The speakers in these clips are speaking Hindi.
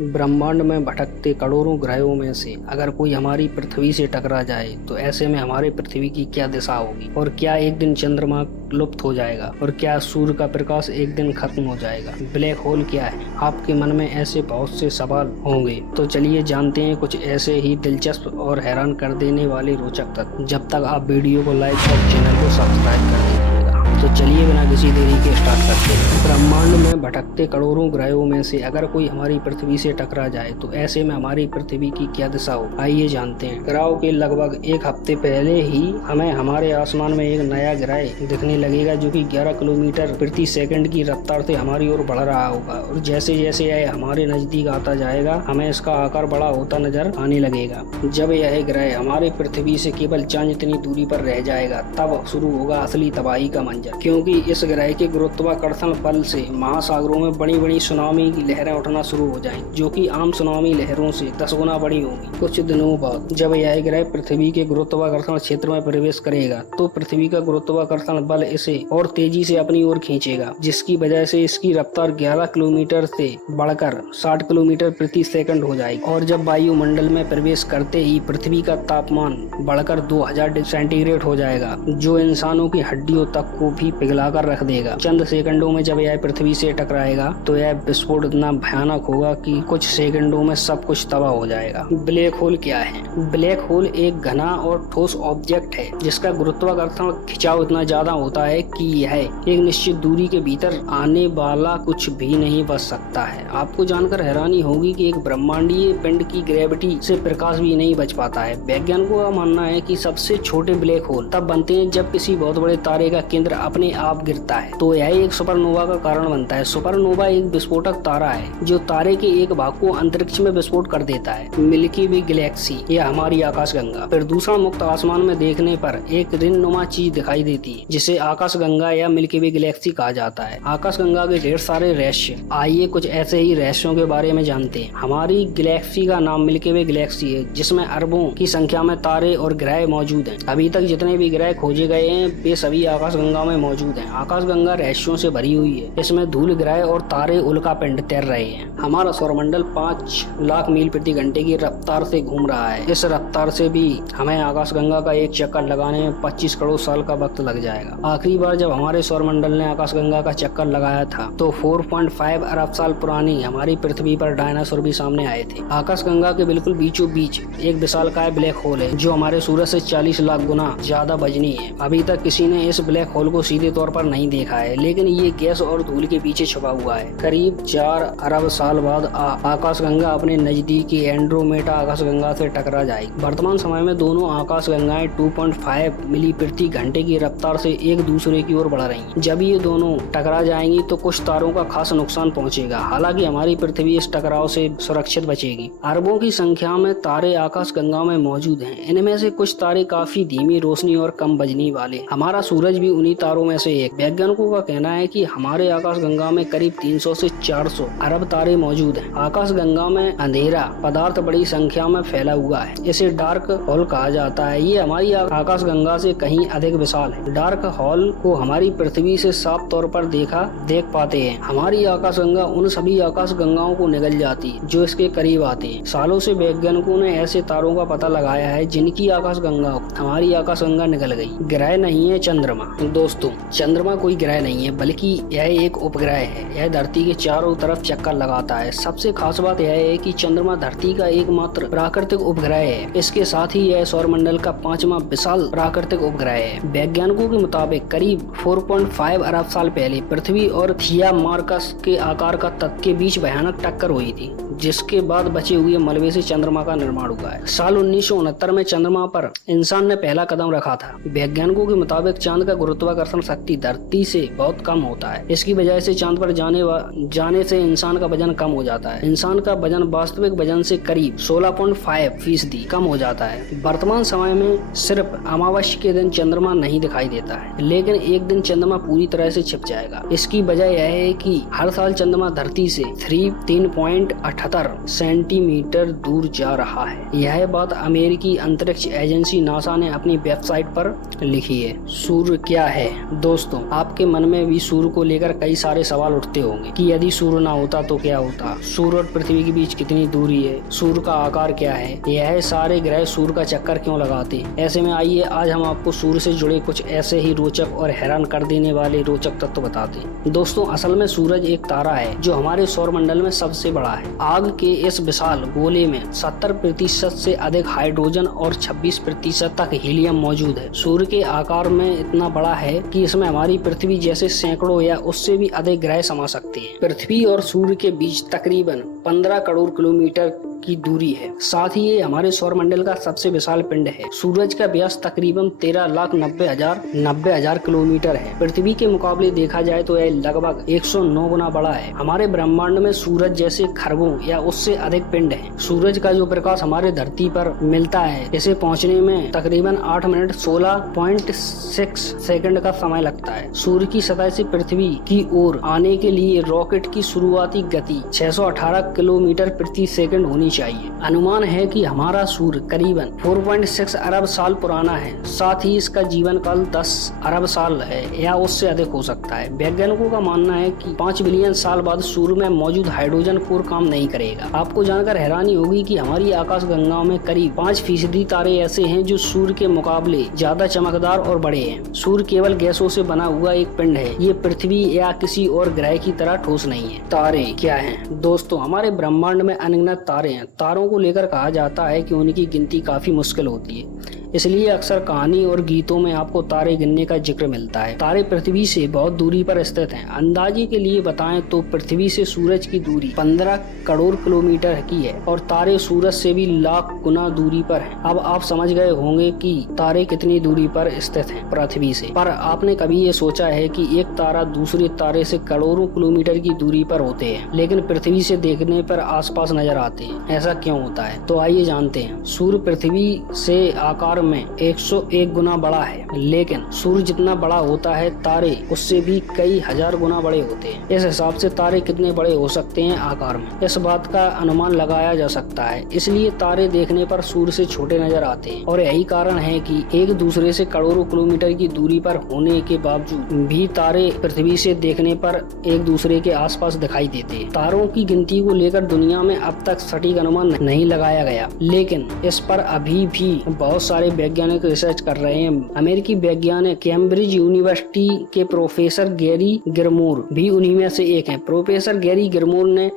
ब्रह्मांड में भटकते करोड़ों ग्रहों में से अगर कोई हमारी पृथ्वी से टकरा जाए तो ऐसे में हमारी पृथ्वी की क्या दिशा होगी, और क्या एक दिन चंद्रमा लुप्त हो जाएगा, और क्या सूर्य का प्रकाश एक दिन खत्म हो जाएगा। ब्लैक होल क्या है? आपके मन में ऐसे बहुत से सवाल होंगे, तो चलिए जानते हैं कुछ ऐसे ही दिलचस्प और हैरान कर देने वाले रोचक तथ्य। जब तक आप वीडियो को लाइक और चैनल को सब्सक्राइब कर दीजिएगा। तो चलिए बिना किसी देरी के स्टार्ट करते हैं। ब्रह्मांड में भटकते करोड़ों ग्रहों में से अगर कोई हमारी पृथ्वी से टकरा जाए तो ऐसे में हमारी पृथ्वी की क्या दिशा हो, आइए जानते हैं। ग्रहों के लगभग एक हफ्ते पहले ही हमें हमारे आसमान में एक नया ग्रह दिखने लगेगा जो कि 11 किलोमीटर प्रति सेकंड की रफ्तार से हमारी ओर बढ़ रहा होगा, और जैसे जैसे यह हमारे नजदीक आता जाएगा हमें इसका आकार बड़ा होता नजर आने लगेगा। जब यह ग्रह हमारे पृथ्वी से केवल चांद जितनी दूरी पर रह जाएगा तब शुरू होगा असली तबाही का मंजर, क्योंकि इस ग्रह के गुरुत्वाकर्षण बल से महासागरों में बड़ी बड़ी सुनामी की लहरें उठना शुरू हो जाएंगी, जो कि आम सुनामी लहरों से 10 गुना बड़ी होंगी। कुछ दिनों बाद जब यह ग्रह पृथ्वी के गुरुत्वाकर्षण क्षेत्र में प्रवेश करेगा तो पृथ्वी का गुरुत्वाकर्षण बल इसे और तेजी से अपनी ओर खींचेगा, जिसकी वजह से इसकी रफ्तार 11 किलोमीटर से बढ़कर 60 किलोमीटर प्रति सेकंड हो जाएगी। और जब वायुमंडल में प्रवेश करते ही पृथ्वी का तापमान बढ़कर 2000 डिग्री सेंटीग्रेड हो जाएगा, जो इंसानों की हड्डियों तक को भी पिघलाकर रख देगा। चंद सेकंडों में जब यह पृथ्वी से टकराएगा तो यह विस्फोट इतना भयानक होगा कि कुछ सेकंडों में सब कुछ तबाह हो जाएगा। ब्लैक होल क्या है? ब्लैक होल एक घना और ठोस ऑब्जेक्ट है जिसका गुरुत्वाकर्षण खिंचाव इतना ज्यादा होता है कि यह एक निश्चित दूरी के भीतर आने वाला कुछ भी नहीं बच सकता है। आपको जानकर हैरानी होगी कि एक ब्रह्मांडीय पिंड की ग्रेविटी से प्रकाश भी नहीं बच पाता है। वैज्ञानिकों का मानना है कि सबसे छोटे ब्लैक होल तब बनते हैं जब किसी बहुत बड़े तारे का केंद्र अपने आप गिरता है, तो यह एक सुपरनोवा का कारण बनता है। सुपरनोवा एक विस्फोटक तारा है जो तारे के एक भाग को अंतरिक्ष में विस्फोट कर देता है। मिल्की वे गैलेक्सी या हमारी आकाशगंगा प्रदूषण मुक्त आसमान में देखने पर एक रिंगनुमा चीज दिखाई देती है जिसे आकाशगंगा या मिल्की वे गैलेक्सी कहा जाता है। आकाशगंगा के ढेर सारे रहस्य, आइए कुछ ऐसे ही रहस्यों के बारे में जानते हैं। हमारी गैलेक्सी का नाम मिल्की वे गैलेक्सी है, जिसमें अरबों की संख्या में तारे और ग्रह मौजूद हैं। अभी तक जितने भी ग्रह खोजे गए हैं वे सभी आकाशगंगा में मौजूद हैं। आकाशगंगा रहस्यों से भरी हुई है। इसमें धूल ग्रह और तारे उल्का पिंड तैर रहे हैं। हमारा सौरमंडल 5 लाख मील प्रति घंटे की रफ्तार से घूम रहा है। इस रफ्तार से भी हमें आकाशगंगा का एक चक्कर लगाने में 25 करोड़ साल का वक्त लग जाएगा। आखिरी बार जब हमारे सौरमंडल ने आकाशगंगा का चक्कर लगाया था तो 4.5 अरब साल पुरानी हमारी पृथ्वी पर डायनासोर भी सामने आए थे। आकाशगंगा के बिल्कुल बीचों बीच एक विशालकाय ब्लैक होल है जो हमारे सूरज से 40 लाख गुना ज्यादा वजनी है। अभी तक किसी ने इस ब्लैक होल को सीधे तौर पर नहीं देखा है, लेकिन ये गैस और धूल के पीछे छुपा हुआ है। करीब 4 अरब साल बाद आकाशगंगा अपने नजदीकी एंड्रोमेडा आकाशगंगा से टकरा जाएगी। वर्तमान समय में दोनों आकाशगंगाएं 2.5 मिली प्रति घंटे की रफ्तार से एक दूसरे की ओर बढ़ रही हैं। जब ये दोनों टकरा जाएंगी तो कुछ तारों का खास नुकसान पहुंचेगा, हालांकि हमारी पृथ्वी इस टकराव से सुरक्षित बचेगी। अरबों की संख्या में तारे आकाशगंगा में मौजूद हैं। इनमें से कुछ तारे काफी धीमी रोशनी और कम वजनी वाले। हमारा सूरज भी उन्हीं तारों में से एक। वैज्ञानिकों का कहना है कि हमारे आकाशगंगा में करीब 300 से 400 अरब तारे मौजूद हैं। आकाशगंगा में अंधेरा पदार्थ बड़ी संख्या में फैला हुआ है। इसे डार्क होल कहा जाता है। ये हमारी आकाशगंगा से कहीं अधिक विशाल है। डार्क होल को हमारी पृथ्वी से साफ तौर पर देख पाते हैं। हमारी आकाशगंगा उन सभी आकाशगंगाओं को निगल जाती है जो इसके करीब आते हैं। सालों से वैज्ञानिकों ने ऐसे तारों का पता लगाया है जिनकी आकाशगंगा हमारी आकाशगंगा निगल गई। ग्रह नहीं है चंद्रमा। दोस्तों, चंद्रमा कोई ग्रह नहीं है बल्कि यह एक उपग्रह है। यह धरती के चारों तरफ चक्कर लगाता है। सबसे खास बात यह है कि चंद्रमा धरती का एकमात्र प्राकृतिक उपग्रह है। इसके साथ ही यह सौरमंडल का 5वां विशाल प्राकृतिक उपग्रह है। वैज्ञानिकों के मुताबिक करीब 4.5 अरब साल पहले पृथ्वी और थिया मार्कस के आकार का तत्व के बीच भयानक टक्कर हुई थी, जिसके बाद बचे हुए मलबे से चंद्रमा का निर्माण हुआ है। साल 1969 में चंद्रमा पर इंसान ने पहला कदम रखा था। वैज्ञानिकों के मुताबिक चांद का गुरुत्वाकर्षण शक्ति धरती से बहुत कम होता है। इसकी वजह से चांद पर जाने से इंसान का वजन कम हो जाता है। इंसान का वजन वास्तविक वजन से करीब 16.5% कम हो जाता है। वर्तमान समय में सिर्फ अमावस्या के दिन चंद्रमा नहीं दिखाई देता है, लेकिन एक दिन चंद्रमा पूरी तरह से छिप जाएगा। इसकी वजह यह है कि हर साल चंद्रमा धरती से 3.78 सेंटीमीटर दूर जा रहा है। यह बात अमेरिकी अंतरिक्ष एजेंसी नासा ने अपनी वेबसाइट पर लिखी है। सूर्य क्या है? हैं। दोस्तों, आपके मन में भी सूर्य को लेकर कई सारे सवाल उठते होंगे कि यदि सूर्य ना होता तो क्या होता, सूर्य और पृथ्वी के बीच कितनी दूरी है, सूर्य का आकार क्या है, यह सारे ग्रह सूर्य का चक्कर क्यों लगाते। ऐसे में आइए आज हम आपको सूर्य से जुड़े कुछ ऐसे ही रोचक और हैरान कर देने वाले रोचक तत्व बताते हैं। दोस्तों, असल में सूरज एक तारा है जो हमारे सौरमंडल में सबसे बड़ा है। आग के इस विशाल गोले में 70% से अधिक हाइड्रोजन और 26% तक हीलियम मौजूद है। सूर्य के आकार में इतना बड़ा है कि इसमें हमारी पृथ्वी जैसे सैकड़ों या उससे भी अधिक ग्रह समा सकते हैं। पृथ्वी और सूर्य के बीच तकरीबन 15 करोड़ किलोमीटर की दूरी है। साथ ही ये हमारे सौरमंडल का सबसे विशाल पिंड है। सूरज का व्यास तकरीबन 13,90,000 किलोमीटर है। पृथ्वी के मुकाबले देखा जाए तो यह लगभग 109 गुना बड़ा है। हमारे ब्रह्मांड में सूरज जैसे खरबों या उससे अधिक पिंड हैं। सूरज का जो प्रकाश हमारे धरती पर मिलता है, इसे पहुंचने में तकरीबन 8 मिनट 16.6 सेकंड का समय लगता है। सूर्य की सतह से पृथ्वी की ओर आने के लिए रॉकेट की शुरुआती गति 618 किलोमीटर प्रति सेकंड होनी चाहिए। अनुमान है कि हमारा सूर्य करीबन 4.6 अरब साल पुराना है। साथ ही इसका जीवन काल 10 अरब साल है या उससे अधिक हो सकता है। वैज्ञानिकों का मानना है कि 5 बिलियन साल बाद सूर्य में मौजूद हाइड्रोजन कोर काम नहीं करेगा। आपको जानकर हैरानी होगी कि हमारी आकाश गंगा में करीब 5% तारे ऐसे हैं जो सूर्य के मुकाबले ज्यादा चमकदार और बड़े हैं। सूर्य केवल गैसों से बना हुआ एक पिंड है। ये पृथ्वी या किसी और ग्रह की तरह ठोस नहीं है। तारे क्या हैं? दोस्तों, हमारे ब्रह्मांड में अनगिनत तारे हैं। तारों को लेकर कहा जाता है कि उनकी गिनती काफी मुश्किल होती है, इसलिए अक्सर कहानी और गीतों में आपको तारे गिनने का जिक्र मिलता है। तारे पृथ्वी से बहुत दूरी पर स्थित हैं। अंदाजे के लिए बताएं तो पृथ्वी से सूरज की दूरी 15 करोड़ किलोमीटर की है और तारे सूरज से भी लाख गुना दूरी पर हैं। अब आप समझ गए होंगे कि तारे कितनी दूरी पर स्थित हैं पृथ्वी से। पर आपने कभी ये सोचा है कि एक तारा दूसरे तारे से करोड़ों किलोमीटर की दूरी पर होते हैं, लेकिन पृथ्वी से देखने पर आसपास नजर आते हैं। ऐसा क्यों होता है? तो आइए जानते हैं। सूर्य पृथ्वी से आकार में 101 गुना बड़ा है, लेकिन सूर्य जितना बड़ा होता है तारे उससे भी कई हजार गुना बड़े होते हैं। इस हिसाब से तारे कितने बड़े हो सकते हैं आकार में, इस बात का अनुमान लगाया जा सकता है। इसलिए तारे देखने पर सूर्य से छोटे नजर आते हैं और यही कारण है कि एक दूसरे से करोड़ों किलोमीटर की दूरी पर होने के बावजूद भी तारे पृथ्वी से देखने पर एक दूसरे के आसपास दिखाई देते हैं। तारों की गिनती को लेकर दुनिया में अब तक सटीक अनुमान नहीं लगाया गया, लेकिन इस पर अभी भी बहुत सारे वैज्ञानिक रिसर्च कर रहे हैं। अमेरिकी वैज्ञानिक कैम्ब्रिज यूनिवर्सिटी के प्रोफेसर गैरी गिलमोर भी उन्हीं में से एक हैं। प्रोफेसर गैरी गिलमोर ने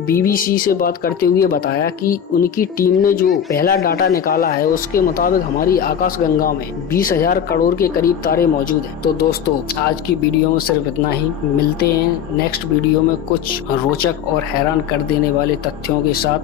BBC से बात करते हुए बताया कि उनकी टीम ने जो पहला डाटा निकाला है उसके मुताबिक हमारी आकाशगंगा में 20,000 करोड़ के करीब तारे मौजूद हैं। तो दोस्तों, आज की वीडियो में सिर्फ इतना ही। मिलते हैं नेक्स्ट वीडियो में कुछ रोचक और हैरान कर देने वाले तथ्यों के साथ।